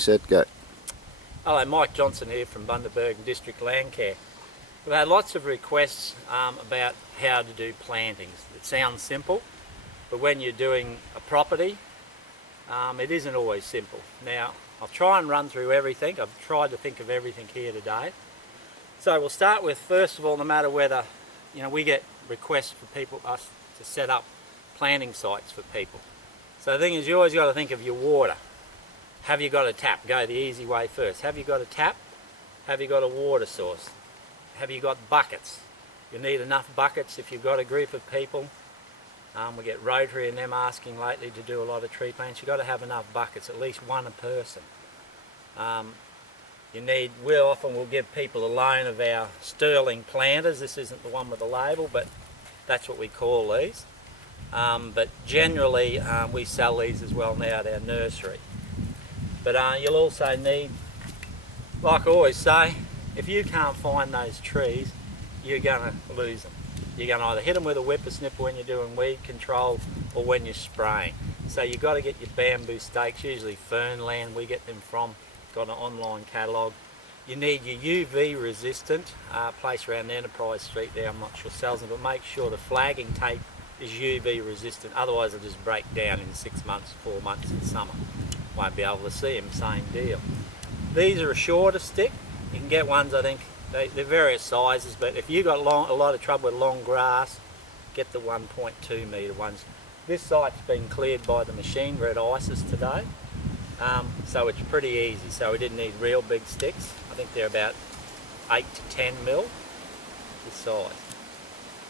set, go. Hello, Mike Johnson here from Bundaberg District Land Care. We've had lots of requests about how to do plantings. It sounds simple, but when you're doing a property, it isn't always simple. Now, I'll try and run through everything. I've tried to think of everything here today. So we'll start with, first of all, no matter whether, we get requests for us to set up planting sites for people. So the thing is, you always got to think of your water. Have you got a tap? Go the easy way first. Have you got a tap? Have you got a water source? Have you got buckets? You need enough buckets if you've got a group of people. We get Rotary and them asking lately to do a lot of tree plants. You've got to have enough buckets, at least one a person. We'll give people a loan of our sterling planters. This isn't the one with the label, but that's what we call these. But generally we sell these as well now at our nursery. But you'll also need, like I always say, if you can't find those trees, you're going to lose them. You're going to either hit them with a whippersnipper when you're doing weed control or when you're spraying. So you've got to get your bamboo stakes, usually Fernland we get them from, got an online catalogue. You need your UV resistant, place around Enterprise Street there, I'm not sure sells them, but make sure the flagging tape is UV resistant, otherwise it'll just break down in 6 months, 4 months in summer. Won't be able to see them, same deal. These are a shorter stick. You can get ones, I think, they're various sizes, but if you've got a lot of trouble with long grass, get the 1.2 metre ones. This site's been cleared by the machine, we're at ISIS today, so it's pretty easy. So we didn't need real big sticks. I think they're about 8 to 10 mil, this size.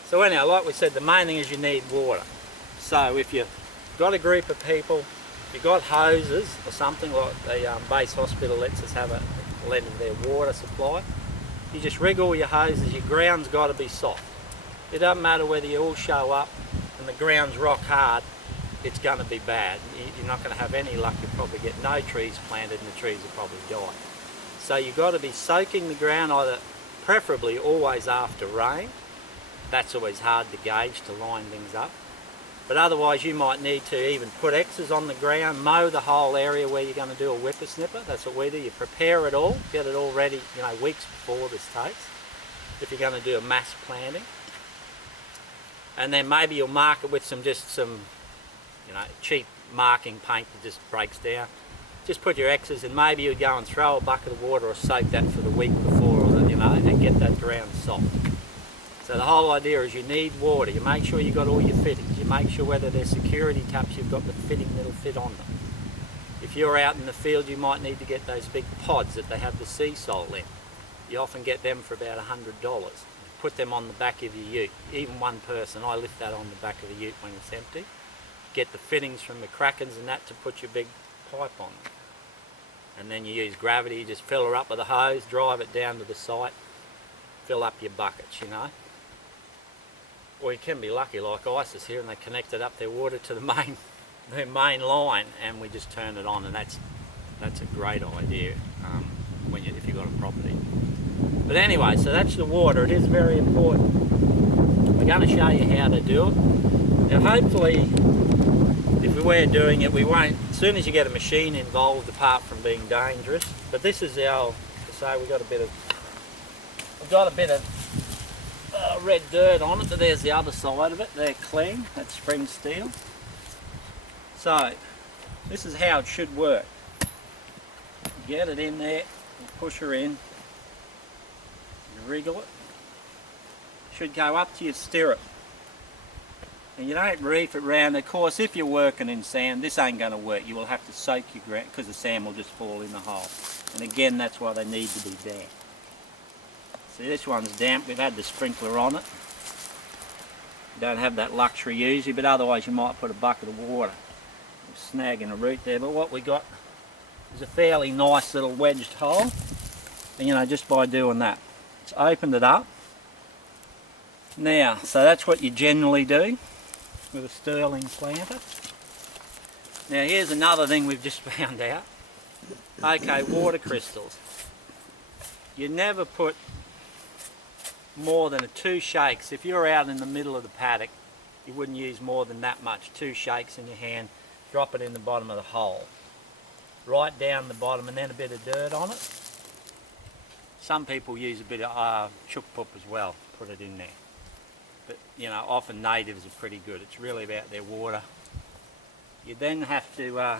So anyhow, like we said, the main thing is you need water. So if you've got a group of people, if you've got hoses or something, like the base hospital lets us have a lend of their water supply, you just rig all your hoses. Your ground's got to be soft. It doesn't matter whether you all show up and the ground's rock hard, it's going to be bad. You're not going to have any luck. You'll probably get no trees planted and the trees will probably die. So you've got to be soaking the ground, either preferably always after rain. That's always hard to gauge to line things up. But otherwise you might need to even put X's on the ground, mow the whole area where you're going to do a whippersnipper. That's what we do. You prepare it all, get it all ready, weeks before this takes, if you're going to do a mass planting. And then maybe you'll mark it with some cheap marking paint that just breaks down. Just put your X's and maybe you'll go and throw a bucket of water or soak that for the week before, and get that ground soft. So the whole idea is you need water. You make sure you've got all your fittings. You make sure whether they're security taps, you've got the fitting that'll fit on them. If you're out in the field, you might need to get those big pods that they have the sea salt in. You often get them for about $100. Put them on the back of your ute. Even one person, I lift that on the back of the ute when it's empty. Get the fittings from the Krakens and that to put your big pipe on them. And then you use gravity, you just fill her up with a hose, drive it down to the site, fill up your buckets, Or you can be lucky like ISIS here and they connected up their water to their main line, and we just turn it on, and that's a great idea if you've got a property. But anyway, so that's the water. It is very important. We're going to show you how to do it. Now hopefully, if we're doing it, we won't, as soon as you get a machine involved, apart from being dangerous, but this is we've got a bit of red dirt on it, but there's the other side of it. They're clean, that's spring steel. So this is how it should work. Get it in there, push her in, you wriggle it. Should go up to your stirrup. And you don't reef it round. Of course, if you're working in sand, this ain't going to work. You will have to soak your ground because the sand will just fall in the hole. And again, that's why they need to be damp. See, this one's damp. We've had the sprinkler on it. You don't have that luxury usually, but otherwise you might put a bucket of water. We're snagging a root there, but what we got is a fairly nice little wedged hole. And just by doing that, it's opened it up. Now, so that's what you generally do with a sterling planter. Now here's another thing we've just found out. Okay, water crystals. You never put more than 2 shakes. If you're out in the middle of the paddock, you wouldn't use more than that much. 2 shakes in your hand, drop it in the bottom of the hole. right down the bottom and then a bit of dirt on it. Some people use a bit of chook pup as well, put it in there. But you know, often natives are pretty good. It's really about their water. You then have to,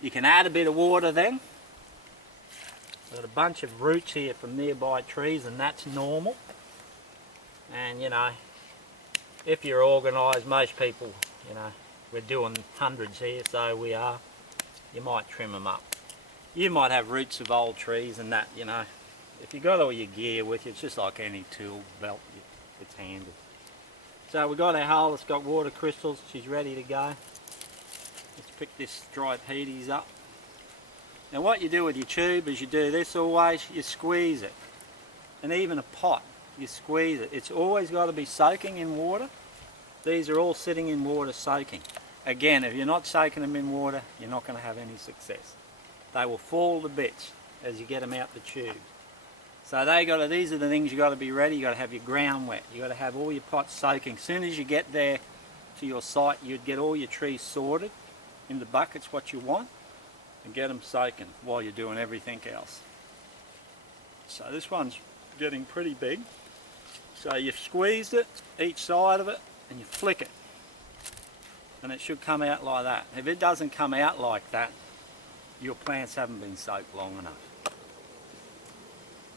you can add a bit of water then. I've got a bunch of roots here from nearby trees and that's normal. And you know, if you're organised, most people, you know, we're doing hundreds here, so we are. You might trim them up. You might have roots of old trees and that, you know. If you've got all your gear with you, it's just like any tool belt, it's handy. So we've got our hole, it's got water crystals, she's ready to go. Let's pick this dry peaties up. Now what you do with your tube is you do this always, you squeeze it. And even a pot, you squeeze it. It's always got to be soaking in water. These are all sitting in water soaking. Again, if you're not soaking them in water, you're not going to have any success. They will fall to bits as you get them out the tube. So these are the things you've got to be ready. You've got to have your ground wet. You've got to have all your pots soaking. As soon as you get there to your site, you'd get all your trees sorted in the buckets, what you want, and get them soaking while you're doing everything else. So this one's getting pretty big. So you've squeezed it, each side of it, and you flick it. And it should come out like that. If it doesn't come out like that, your plants haven't been soaked long enough.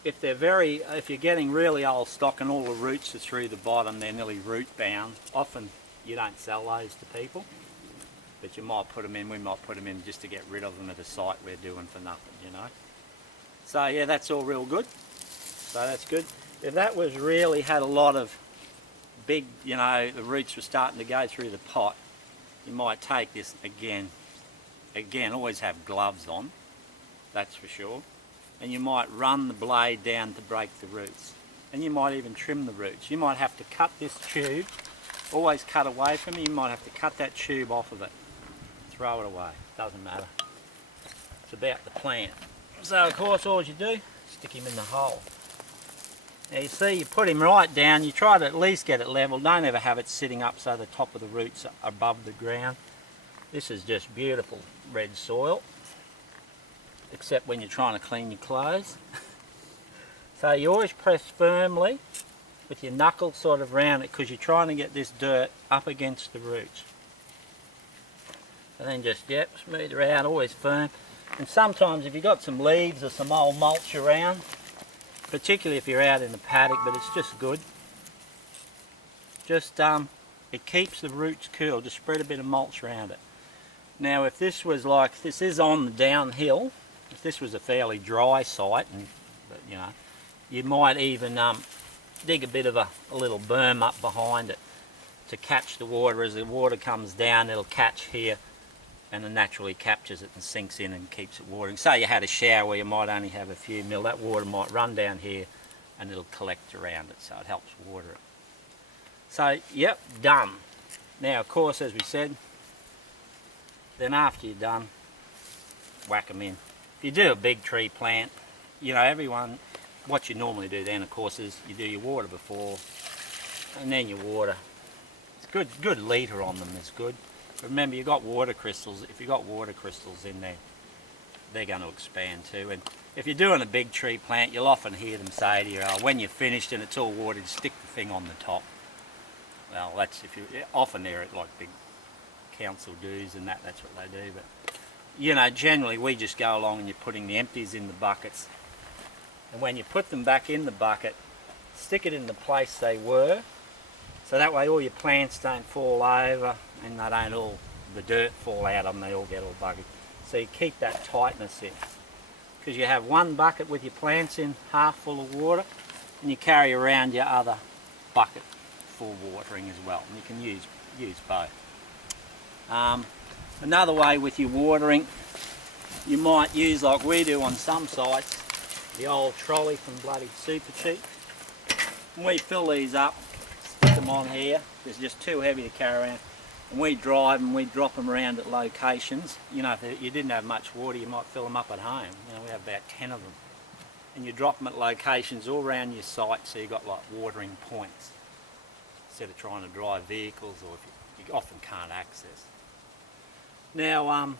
If you're getting really old stock and all the roots are through the bottom, they're nearly root bound, often you don't sell those to people, but you might put them in, we might put them in just to get rid of them at a site we're doing for nothing, you know. So yeah, that's all real good. So that's good. If that was really had a lot of big, you know, the roots were starting to go through the pot, you might take this again, always have gloves on, that's for sure. And you might run the blade down to break the roots. And you might even trim the roots. You might have to cut this tube, always cut away from it. You might have to cut that tube off of it, throw it away, doesn't matter. It's about the plant. So of course all you do, stick him in the hole. Now you see, you put him right down, you try to at least get it level, don't ever have it sitting up so the top of the roots are above the ground. This is just beautiful red soil, except when you're trying to clean your clothes. So you always press firmly with your knuckles sort of round it because you're trying to get this dirt up against the roots. And then just, yep, smooth around, always firm. And sometimes if you've got some leaves or some old mulch around, particularly if you're out in the paddock, but it's just good. Just, it keeps the roots cool, just spread a bit of mulch around it. Now if this was like, this is on the downhill, if this was a fairly dry site, and you know, you might even dig a bit of a little berm up behind it to catch the water. As the water comes down, it'll catch here and it naturally captures it and sinks in and keeps it watering. Say you had a shower where you might only have a few mil, that water might run down here and it'll collect around it, so it helps water it. So yep, done. Now of course, as we said, then after you're done, whack them in. If you do a big tree plant, you know, everyone, what you normally do then of course is you do your water before and then you water. It's good litre on them is good. Remember, you've got water crystals. If you've got water crystals in there, they're going to expand too. And if you're doing a big tree plant, you'll often hear them say to you, oh, when you're finished and it's all watered, stick the thing on the top. Well, that's if you often they're at like big council dues and that's what they do. But you know, generally we just go along and you're putting the empties in the buckets. And when you put them back in the bucket, stick it in the place they were. So that way all your plants don't fall over and they don't all, the dirt fall out of them, they all get all buggy. So you keep that tightness in. Because you have one bucket with your plants in half full of water and you carry around your other bucket for watering as well. And you can use both. Another way with your watering, you might use, like we do on some sites, the old trolley from bloody Super Cheap. And we fill these up, stick them on here, it's just too heavy to carry around. And we drive and we drop them around at locations. You know, if you didn't have much water, you might fill them up at home. You know, we have about 10 of them. And you drop them at locations all around your site, so you've got like watering points. Instead of trying to drive vehicles, or if you often can't access. Now,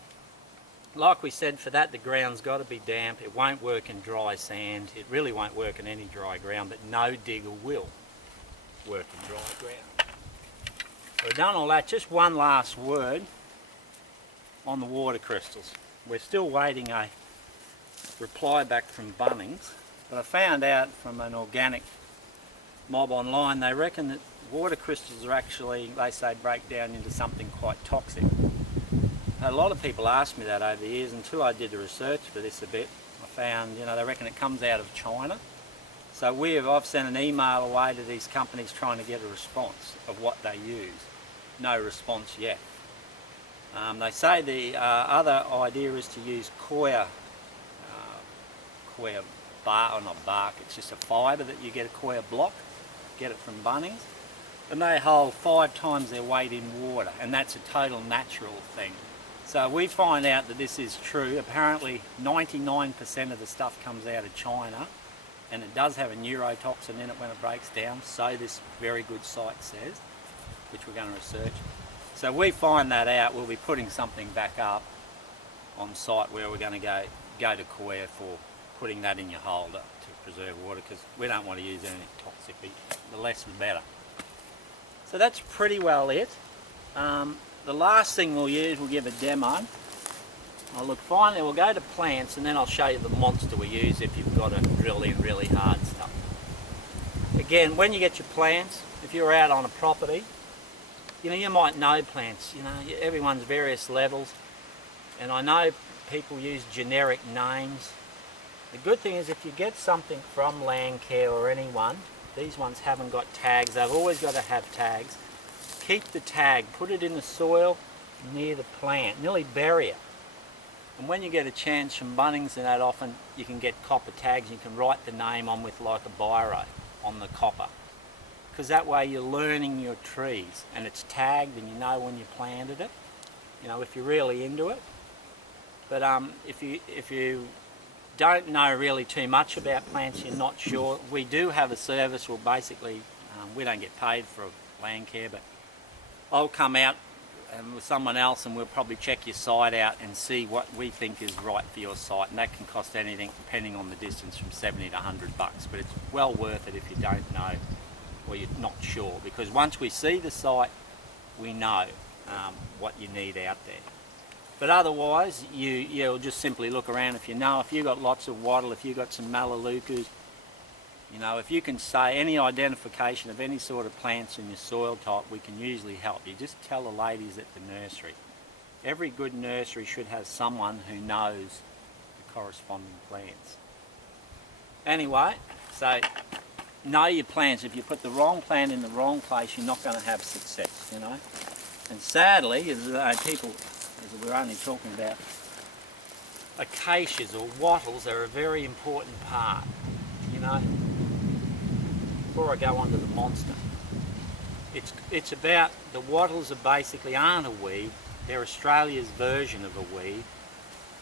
like we said, for that the ground's got to be damp. It won't work in dry sand. It really won't work in any dry ground, but no digger will work in dry ground. So we've done all that. Just one last word on the water crystals. We're still waiting a reply back from Bunnings, but I found out from an organic mob online, they reckon that water crystals are actually, they say, break down into something quite toxic. A lot of people asked me that over the years. Until I did the research for this a bit, I found, they reckon it comes out of China. So I've sent an email away to these companies trying to get a response of what they use. No response yet. They say the other idea is to use coir bark, or not bark, it's just a fibre that you get, a coir block, get it from Bunnings, and they hold 5 times their weight in water, and that's a total natural thing. So we find out that this is true. Apparently 99% of the stuff comes out of China, and it does have a neurotoxin in it when it breaks down, so this very good site says, which we're going to research. So we find that out, we'll be putting something back up on site where we're going to go to coir for putting that in your holder to preserve water, because we don't want to use anything toxic. The less the better. So that's pretty well it. The last thing we'll use, we'll give a demo. Finally we'll go to plants, and then I'll show you the monster we use if you've got to drill in really hard stuff. Again, when you get your plants, if you're out on a property, you might know plants, everyone's various levels, and I know people use generic names. The good thing is if you get something from Landcare or anyone, these ones haven't got tags, they've always got to have tags. Keep the tag, put it in the soil near the plant, nearly bury it. And when you get a chance from Bunnings and that, often you can get copper tags, you can write the name on with like a biro on the copper. Because that way you're learning your trees, and it's tagged and you know when you planted it, if you're really into it. But if you don't know really too much about plants, you're not sure, we do have a service. Well, basically we don't get paid for Landcare, but I'll come out with someone else and we'll probably check your site out and see what we think is right for your site, and that can cost anything, depending on the distance, from 70 to 100 bucks, but it's well worth it if you don't know or you're not sure, because once we see the site we know what you need out there. But otherwise you'll just simply look around. If you've got lots of wattle, if you've got some melaleucas, if you can say any identification of any sort of plants in your soil type, we can usually help you. Just tell the ladies at the nursery. Every good nursery should have someone who knows the corresponding plants. Anyway, so know your plants. If you put the wrong plant in the wrong place, you're not going to have success, And sadly, as people, as we're only talking about, acacias or wattles are a very important part, Before I go on to the monster, it's about, the wattles aren't a weed, they're Australia's version of a weed,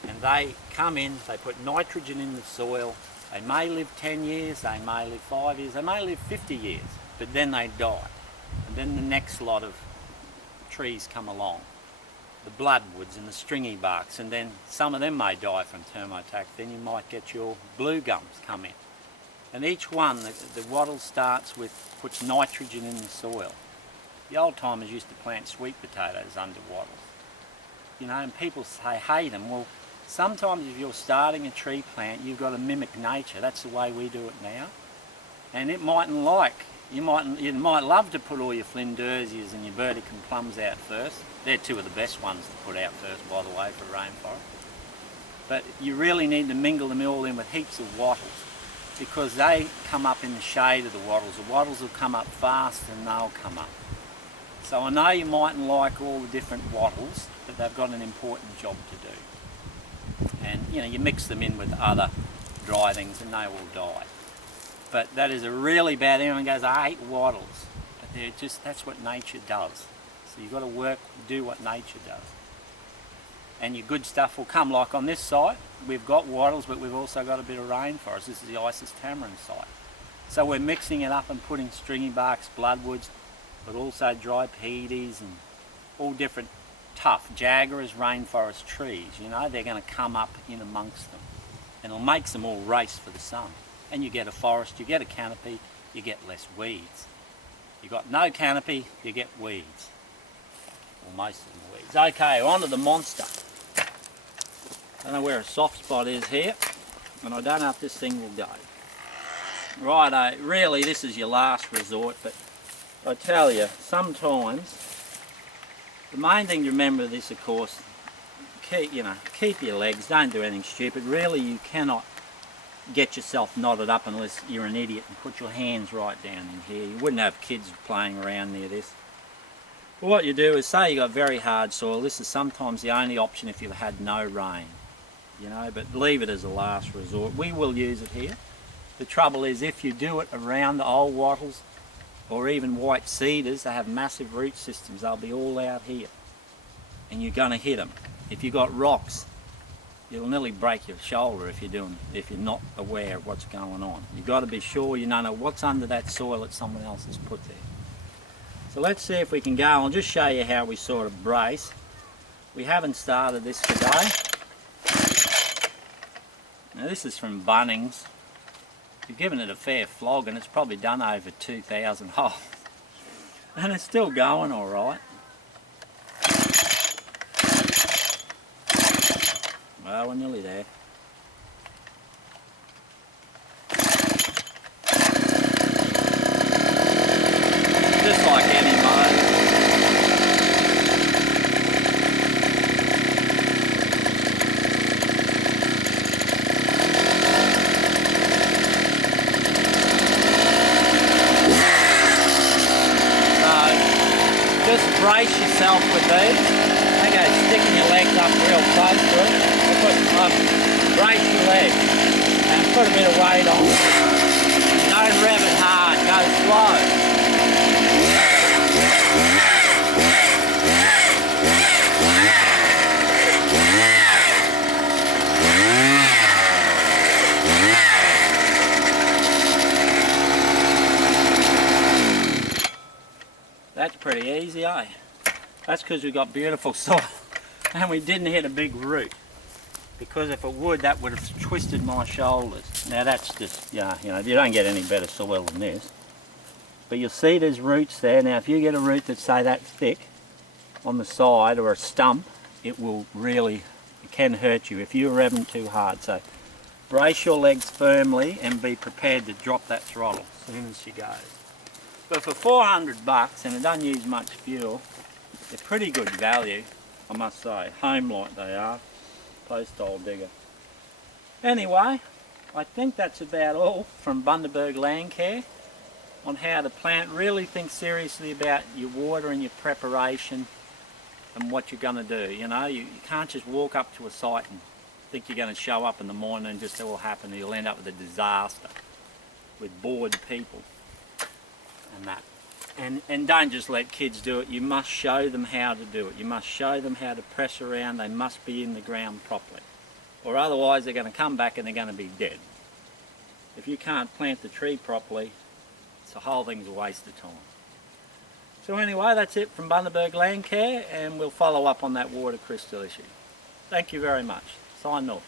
and they come in, they put nitrogen in the soil. They may live 10 years, they may live 5 years, they may live 50 years, but then they die. And then the next lot of trees come along, the bloodwoods and the stringy barks, and then some of them may die from termite attack. Then you might get your blue gums come in. And each one, the wattle starts with, puts nitrogen in the soil. The old timers used to plant sweet potatoes under wattles. And people say, hate them. Well, sometimes if you're starting a tree plant, you've got to mimic nature. That's the way we do it now. And it mightn't you might love to put all your Flindursias and your Burdekin plums out first. They're two of the best ones to put out first, by the way, for rainforest. But you really need to mingle them all in with heaps of wattles, because they come up in the shade of the wattles. The wattles will come up fast and they'll come up. So I know you mightn't like all the different wattles, but they've got an important job to do. And you mix them in with other dry things and they will die. But that is a really bad, everyone goes, I hate wattles. But that's what nature does. So you've got to do what nature does. And your good stuff will come. Like on this site, we've got wattles, but we've also got a bit of rainforest. This is the Isis tamarind site. So we're mixing it up and putting stringy barks, bloodwoods, but also dry peaties and all different tough. Jaguars, rainforest trees, you know, they're going to come up in amongst them. And it'll make them all race for the sun. And you get a forest, you get a canopy, you get less weeds. You got no canopy, you get weeds. Or most of them weeds. Okay, on to the monster. I don't know where a soft spot is here, and I don't know if this thing will go. Righto, really this is your last resort, but I tell you, sometimes, the main thing to remember of this, of course, keep your legs, don't do anything stupid. Really, you cannot get yourself knotted up unless you're an idiot and put your hands right down in here. You wouldn't have kids playing around near this. But what you do is, say you got very hard soil, this is sometimes the only option if you've had no rain, you know, but leave it as a last resort. We will use it here. The trouble is, if you do it around the old wattles or even white cedars, they have massive root systems. They'll be all out here and you're going to hit them. If you've got rocks, you'll nearly break your shoulder if you're not aware of what's going on. You've got to be sure you know what's under that soil that someone else has put there. So let's see if we can go. I'll just show you how we sort of brace. We haven't started this today. Now this is from Bunnings. We've given it a fair flog and it's probably done over 2,000 holes. And it's still going all right. Well, we're nearly there. Just like any mode. So, just brace yourself with these. Okay, sticking your legs up real close to it. Brace your legs and put a bit of weight on it. Don't rev it hard, go slow. That's pretty easy, eh? That's because we've got beautiful soil and we didn't hit a big root. Because if it would, that would have twisted my shoulders. Now that's just, yeah, you know, you don't get any better soil than this. But you'll see there's roots there. Now if you get a root that's, say, that thick on the side or a stump, it will really, it can hurt you if you're revving too hard. So brace your legs firmly and be prepared to drop that throttle as soon as she goes. But for 400 bucks, and it doesn't use much fuel, they're pretty good value, I must say. Home like they are. Post-hole digger. Anyway, I think that's about all from Bundaberg Land Care on how to plant. Really think seriously about your water and your preparation and what you're going to do. You know, you can't just walk up to a site and think you're going to show up in the morning and just it will happen. You'll end up with a disaster with bored people and that. And don't just let kids do it. You must show them how to do it. You must show them how to press around. They must be in the ground properly. Or otherwise they're going to come back and they're going to be dead. If you can't plant the tree properly, the whole thing's a waste of time. So anyway, that's it from Bundaberg Land Care, and we'll follow up on that water crystal issue. Thank you very much. Sign off.